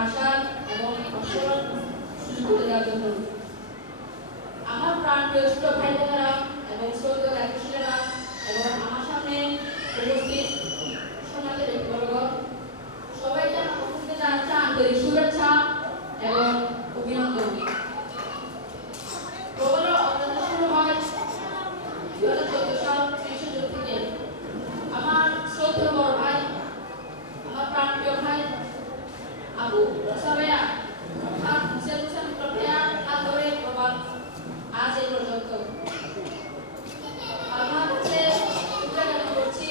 আসার এবং সুযোগ করে দেওয়ার জন্য। আমার প্রাণ প্রিয় ছোট ভাই বোনেরা এবং শ্রদ্ধেয় দায়িত্বশীলেরা এবং আমার সামনে উপস্থিত সমাজের ব্যক্তিবর্গ সবাইকে আমার পক্ষ থেকে জানাচ্ছি আন্তরিক শুভেচ্ছা এবং অভিনন্দন প্রবল অত্যাচার শুরু হয় দু হাজার চোদ্দ সাল তিরিশে জুন থেকে আমার শ্রদ্ধেয় বড় ভাই আমার প্রাণপ্রিয় ভাই আবু সাবেয়া অর্থাৎ হুসেন হোসেন প্রফেয়া হাত ধরে প্রবাদ আজ এই পর্যন্ত আমার কাছে শুক্রিয়া করছি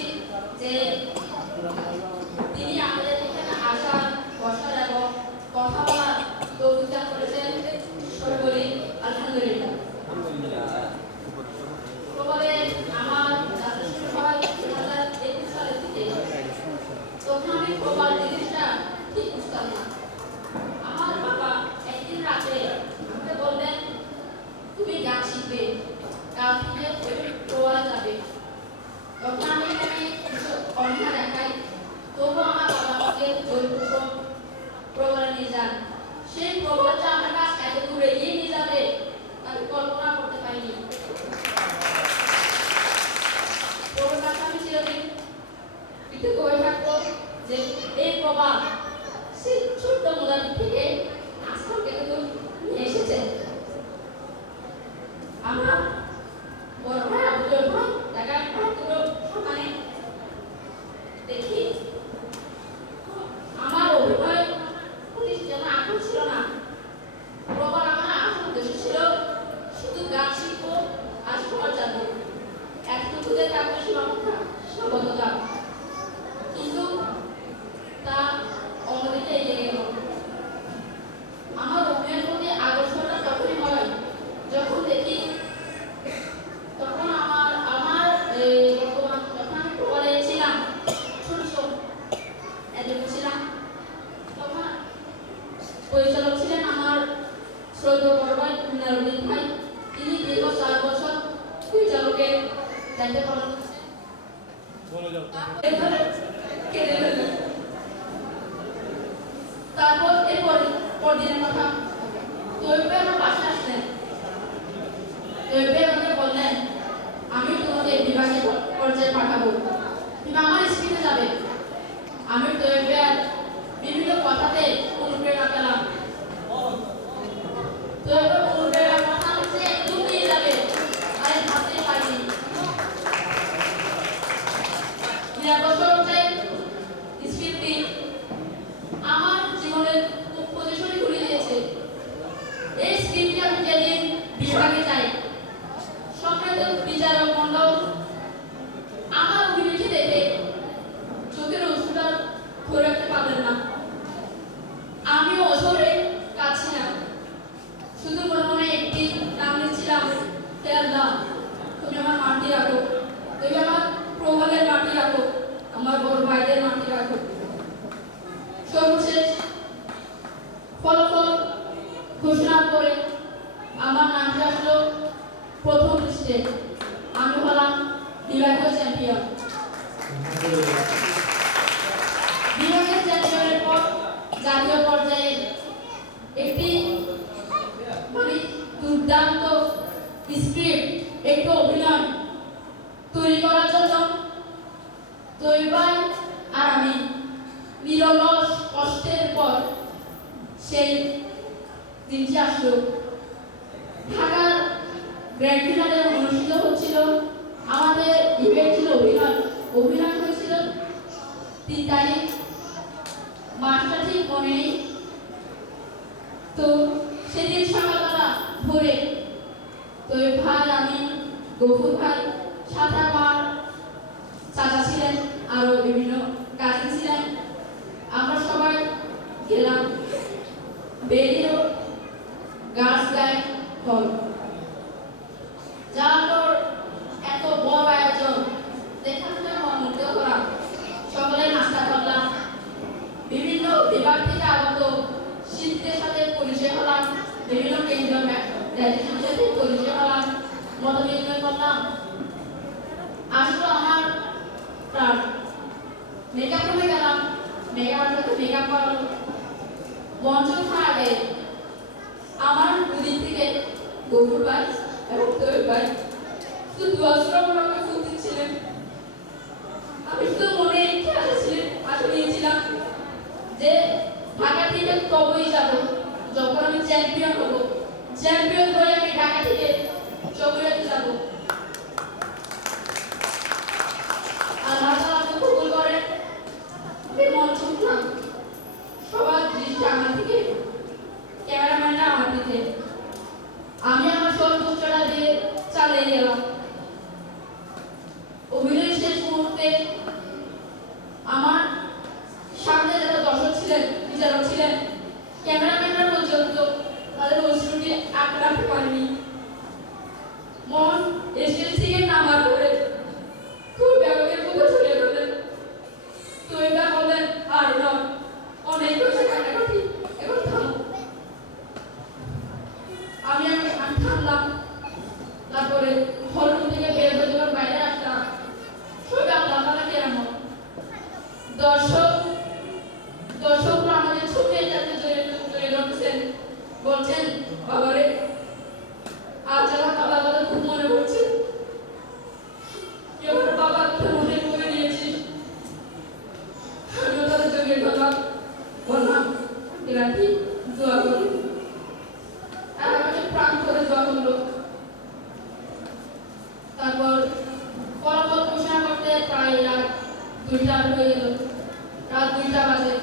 যে তিনি আমাদের এখানে আসার বসার এবং কথা বলার তৌফিক দান করেছেন সবাই বলি আলহামদুলিল্লাহ প্রবাদে আমার যাত্রা শুরু হয় দু হাজার একুশ সালের থেকে তখন আমি প্রবাদ জিনিসটা ঠিক বুঝতাম না আমার বাবা একদিন রাতে আমাকে বললেন তুমি গান শিখবে গান শিখে তুমি প্রবাদ যাবে তখন আমি এখানে কিছু অনীহা দেখাই তবুও আমার বাবা আমাকে জোরপূর্বক প্রবাদে নিয়ে যান সেই প্রবাদটা আমার কাছে এত দূর এগিয়ে নিয়ে যাবে আমি কল্পনা করতে পারিনি প্রবাদ কাছে আমি চিরদিন কৃতজ্ঞ হয়ে থাকব যে এই প্রবাদ সেই ছোট্ট মোদাটি থেকে আজকালকে কিন্তু নিয়ে এসেছে আমার বড় ভাই আব্দুল ভাই জায়গায় ভাইগুলো সমানে দেখি আমার অভিনয় প্রতি যেন আগ্রহ ছিল না প্রবল আমার আসল উদ্দেশ্য ছিল শুধু গান শিখব আর সবার জানব এতটুকুতে থাকবে সীমাবদ্ধতা সীমাবদ্ধতা কিন্তু তা অন্যদিকে এগিয়ে গেল আমার অভিনয়ের প্রতি আকর্ষণটা তখনই হয় যখন দেখি তখন আমার আমার এই বর্তমান যখন আমি প্রবালে ছিলাম ছোট ছোট এদিকে ছিলাম তখন পরিচালক ছিলেন আমার শ্রদ্ধেয় বড় ভাই মিনারুদ্দিন ভাই। তিনি দীর্ঘ চার বছর পরিচালকের দায়িত্ব পালন তারপর এরপর পরদিনের কথা তৈবে আমার পাশে আসলেন। তৈবে আমাকে বললেন আমি তোমাকে বিভাগে পর্যায়ে পাঠাবো। তুমি আমার স্ক্রিনে যাবে। আমি তৈবে বিভিন্ন কথাতে অনুপ্রেরণা পেলাম তৈবে অনুপ্রেরণা কথা হচ্ছে একদম নিয়ে যাবে আরে ভাবতে পারিনি নিরাপদ হচ্ছে স্ক্রিপ্টটি আমার জীবনের পজিশনে ঘুরে দিয়েছে এই স্ক্রিপ্টটি আমি যেদিন বিভাগে যাই সম্মানিত বিচারক মণ্ডল আমার অভিনয়টি দেখে চোখের ওষুধটা ধরে রাখতে পারলেন না আমিও অসরে কাছি না শুধু মনে মনে একটি নাম লিখছিলাম হে আল্লাহ তুমি আমার মাটি রাখো তুমি আমার প্রভাবের মাটি রাখো আমার বড় ভাইদের মাটি রাখো সর্বশেষ ফলাফল ঘোষণা করে আমার নামটি আসলো প্রথম লিস্টে আমি হলাম বিভাগীয় চ্যাম্পিয়ন বিভাগীয় চ্যাম্পিয়নের পর জাতীয় পর্যায়ে একটি মানে দুর্দান্ত স্ক্রিপ্ট একটু অভিনয় তৈরি করার জন্য তৈবাই আর আমি নিরলস কষ্টের পর সেই দিনটি আসলো। ঢাকার গ্র্যান্ড ফিনালে অনুষ্ঠিত হচ্ছিল। আমাদের ইভেন্ট ছিল অভিনয়। অভিনয় হয়েছিল তিন তারিখ। মাসটা ঠিক মনে নেই। তো সেদিন সকালবেলা ভোরে তো ভাই আমি, গফুর ভাই, সাথে আমার চাচা ছিলেন, আরও বিভিন্ন কাজিন ছিলেন। আমরা সবাই গেলাম। বেরি রোড গার্লস গাইড হল যাওয়ার এত বড় আয়োজন জন্য মুগ্ধ করা। সকলে নাস্তা করলাম। বিভিন্ন বিভাগ থেকে আগত শিল্পীদের সাথে পরিচয় বিভিন্ন করলাম। আমার প্রাণ। মেকআপ গেলাম। মেকআপ মেকআপ মঞ্চ ওঠার আগে আমার দুদিন থেকে ভাই এবং শুধু দুয়াশ্রম আমাকে ফুল দিচ্ছিলেন আমি শুধু মনে একটি আশা ছিলেন আশা হয়ে আমি মঞ্চ উঠলাম সবার দৃষ্টি আমার দিকে ক্যামেরাম্যানরা আমার দিকে আমি আমার সর্বোচ্চটা দিয়ে চালিয়ে গেলাম অভিনয় শেষ মুহূর্তে আমার সামনে যারা দর্শক ছিলেন বিচারক ছিলেন ক্যামেরাম্যানরা পর্যন্ত তাদের অশ্রুটি আটকে রাখতে পারেনি মন এসএস থেকে নামার পরে খুব ব্যাপকের বুকে চলে গেলেন তো এটা বললেন আর না অনেক হয়েছে কাটাকাটি এখন থামো আমি আমি আমি থামলাম তারপরে হলরুম থেকে বের হয়ে যখন বাইরে আসলাম সবাই আল্লাহ তালা কেমন দর্শক দর্শকরা আমাদের ছুটে যাতে জড়িয়ে ধরছেন বলছেন বাবারে আজ আমার বাবার কথা খুব মনে পড়ছে এবার বাবার কথা মনে করে নিয়েছিস আমিও তাদের জড়িয়ে ধরলাম বললাম বিরাটি দোয়া করি আর আমাকে প্রাণ করে দোয়া করল তারপর ফলাফল ঘোষণা করতে প্রায় রাত দুইটা হয়ে গেল রাত দুইটা বাজে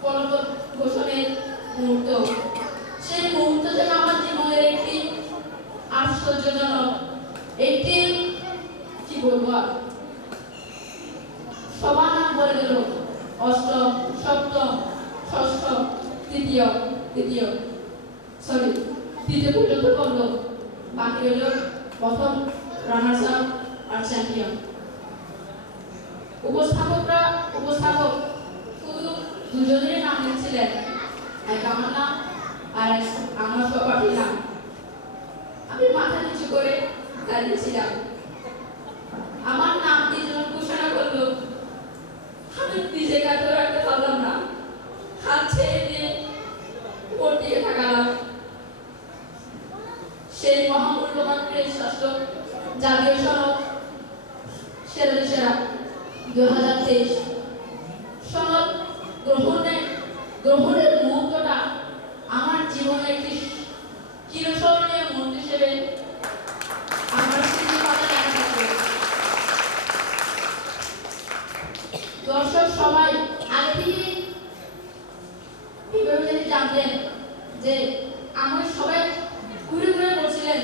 ফলাফল ঘোষণের মুহূর্ত সেই মুহূর্ত যেন আমার জীবনের একটি আশ্চর্যজনক একটি কি সবার নাম বলে গেল অষ্টম, সপ্তম ষষ্ঠ তৃতীয় তৃতীয় সরি তৃতীয় পর্যন্ত করল বাকি হইল প্রথম রানার্স আপ আর চ্যাম্পিয়ন উপস্থাপকরা, উপস্থাপক, শুধু দুজনেরই নাম লিখছিলেন এক আমার নাম আর আমার সহপাঠীর নাম। আমি মাথা নিচু করে দাঁড়িয়েছিলাম। আমার নাম দিয়ে যখন ঘোষণা করল, আমি নিজে কাছে রাখতে পারলাম না। হাত ছেড়ে দিয়ে উপর দিকে তাকালাম। সেই মহামূল্যবান প্রেস শাসক, জাতীয় সনদ সেরা সেরা দু হাজার তেইশ। সনদ গ্রহণের গ্রহণের মুহূর্তটা আমার জীবনে একটি চিরস্মরণীয় মুহূর্ত হিসেবে আমার স্মৃতি পাতায় লেখা থাকবে। দর্শক সবাই আগে থেকেই কীভাবে জানি জানতেন যে আমার সবাই ঘুরে ঘুরে বলছিলেন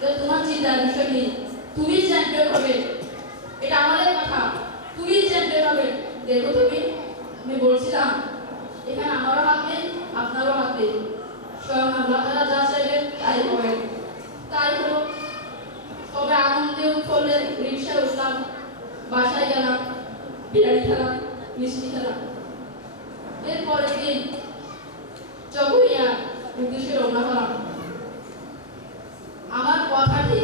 যে তোমার চিন্তার বিষয় নেই তুমি চ্যাম্পিয়ন হবে এটা আমাদের কথা তুমি চ্যাম্পিয়ন হবে দেখো তুমি, আমি বলছিলাম, এখানে আমারও হাত নেই, আপনারও হাত নেই। স্বয়ং আল্লাহ তাআলা যা চাইবেন তাই হবে তাই হলো তবে আনন্দে উৎফলে রিক্সায় উঠলাম, বাসায় গেলাম, বিরিয়ানি খেলাম, মিষ্টি খেলাম। এরপরের দিন চকরিয়া উদ্দেশ্যে রওনা হলাম আমার কথাটি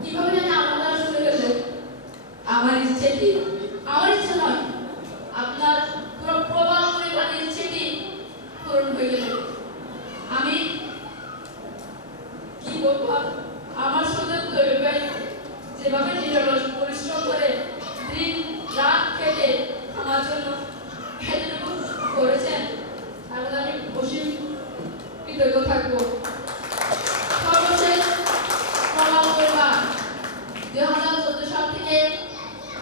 কীভাবে জানি আপনারা শুনে গেল আমার ইচ্ছেটি আমার ইচ্ছে নয় আপনার পুরো প্রবল পরিমাণে ইচ্ছেটি পূরণ হয়ে গেল আমি কি বলব আর? আমার সাথে তৈরি ভাই যেভাবে পরিশ্রম করে দিন রাত খেটে আমার জন্য করেছেন তাহলে আমি অসীম কৃতজ্ঞ থাকব। সর্বশেষ হাজার চোদ্দ সাল থেকে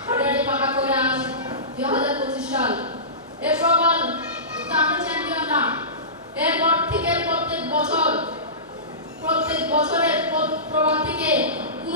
হাটারি পাকা করে দুই হাজার পঁচিশ সাল। চ্যাম্পিয়ন না। এরপর থেকে প্রত্যেক বছর, প্রত্যেক বছরের প্র- থেকে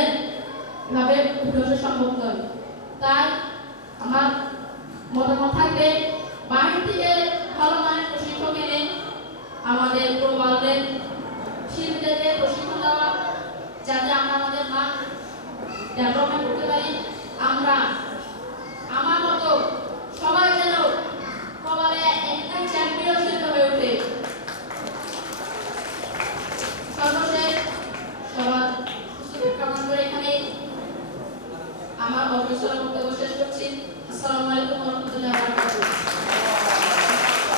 একটি এভাবে ভাবে উঠে সম্ভব নয়। তাই আমার মতামত থাকবে বাহির থেকে ভালো মানের প্রশিক্ষক এনে আমাদের প্রবালদের শিল্পীদেরকে প্রশিক্ষণ দেওয়া, যাতে আমরা আমাদের মান ডেভেলপমেন্ট করতে পারি। আমার